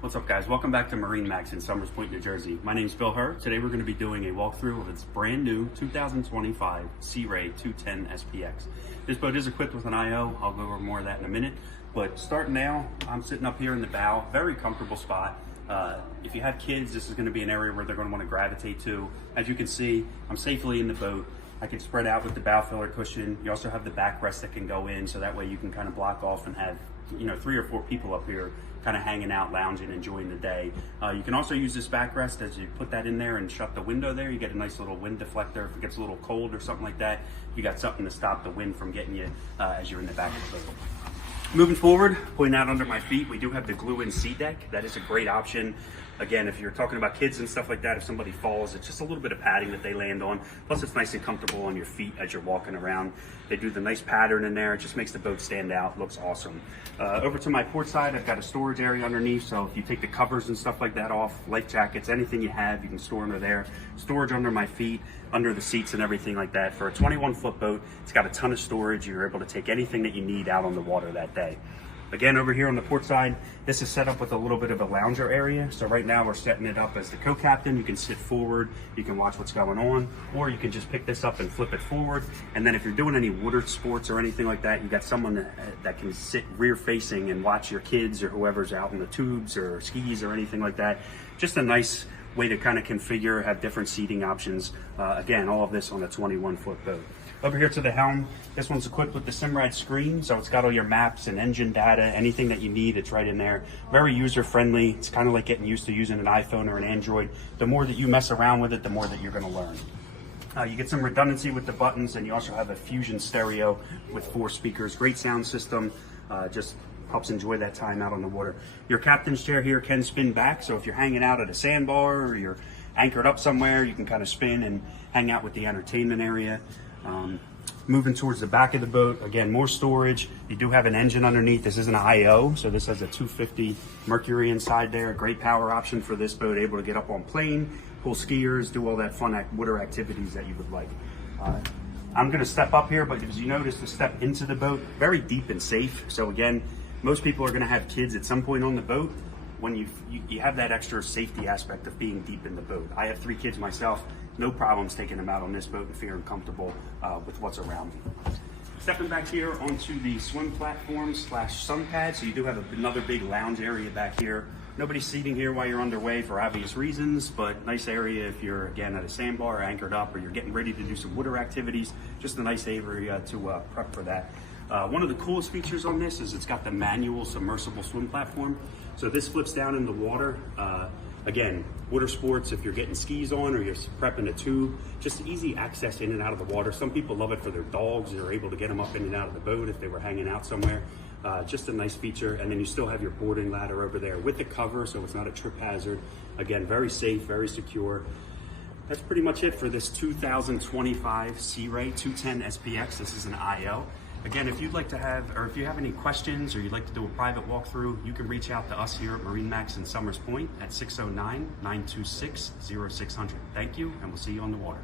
What's up, guys? Welcome back to MarineMax in Somers Point, New Jersey. My name is Bill Herr. Today we're going to be doing a walkthrough of its brand new 2025 Sea Ray 210 SPX. This boat is equipped with an IO. I'll go over more of that in a minute. But starting now, I'm sitting up here in the bow, very comfortable spot. If you have kids, this is going to be an area where they're going to want to gravitate to. As you can see, I'm safely in the boat. I can spread out with the bow filler cushion. You also have the backrest that can go in, so that way you can kind of block off and have 3 or 4 people up here kind of hanging out, lounging, enjoying the day. You can also use this backrest as you put that in there and shut the window there. You get a nice little wind deflector. If it gets a little cold or something like that, you got something to stop the wind from getting you as you're in the back of the boat. Moving forward, pointing out under my feet, we do have the glue-in seat deck. That is a great option. Again, if you're talking about kids and stuff like that, if somebody falls, it's just a little bit of padding that they land on. Plus, it's nice and comfortable on your feet as you're walking around. They do the nice pattern in there. It just makes the boat stand out. Looks awesome. Over to my port side, I've got a storage area underneath. So if you take the covers and stuff like that off, life jackets, anything you have, you can store under there. Storage under my feet, under the seats and everything like that. For a 21-foot boat, it's got a ton of storage. You're able to take anything that you need out on the water that day. Again, over here on the port side, this is set up with a little bit of a lounger area. So right now we're setting it up as the co-captain. You can sit forward, you can watch what's going on, or you can just pick this up and flip it forward. And then if you're doing any water sports or anything like that, you got someone that can sit rear facing and watch your kids or whoever's out in the tubes or skis or anything like that. Just a nice way to kind of configure, have different seating options. Again, all of this on a 21-foot boat. Over here to the helm, this one's equipped with the Simrad screen, so it's got all your maps and engine data, anything that you need, it's right in there. Very user-friendly. It's kind of like getting used to using an iPhone or an Android. The more that you mess around with it, the more that you're going to learn. You get some redundancy with the buttons, and you also have a Fusion stereo with 4 speakers. Great sound system. Just helps enjoy that time out on the water. Your captain's chair here can spin back, so if you're hanging out at a sandbar or you're anchored up somewhere, you can kind of spin and hang out with the entertainment area. Moving towards the back of the boat, again, more storage. You do have an engine underneath. This is an IO, so this has a 250 Mercury inside there. Great power option for this boat, able to get up on plane, pull skiers, do all that fun water activities that you would like. I'm going to step up here, but as you notice, the step into the boat, very deep and safe. So again, most people are going to have kids at some point on the boat. When you have that extra safety aspect of being deep in the boat. I have 3 kids myself. No problems taking them out on this boat and feeling comfortable with what's around me. Stepping back here onto the swim platform / sun pad. So you do have another big lounge area back here. Nobody's seating here while you're underway for obvious reasons, but nice area if you're, again, at a sandbar, anchored up, or you're getting ready to do some water activities. Just a nice area to prep for that. One of the coolest features on this is it's got the manual submersible swim platform. So this flips down in the water. Again, water sports, if you're getting skis on or you're prepping a tube, just easy access in and out of the water. Some people love it for their dogs. They're able to get them up in and out of the boat if they were hanging out somewhere. Just a nice feature. And then you still have your boarding ladder over there with the cover, so it's not a trip hazard. Again, very safe, very secure. That's pretty much it for this 2025 Sea Ray 210 SPX. This is an IO. Again, if you'd like to have, or if you have any questions or you'd like to do a private walkthrough, you can reach out to us here at MarineMax in Somers Point at 609-926-0600. Thank you, and we'll see you on the water.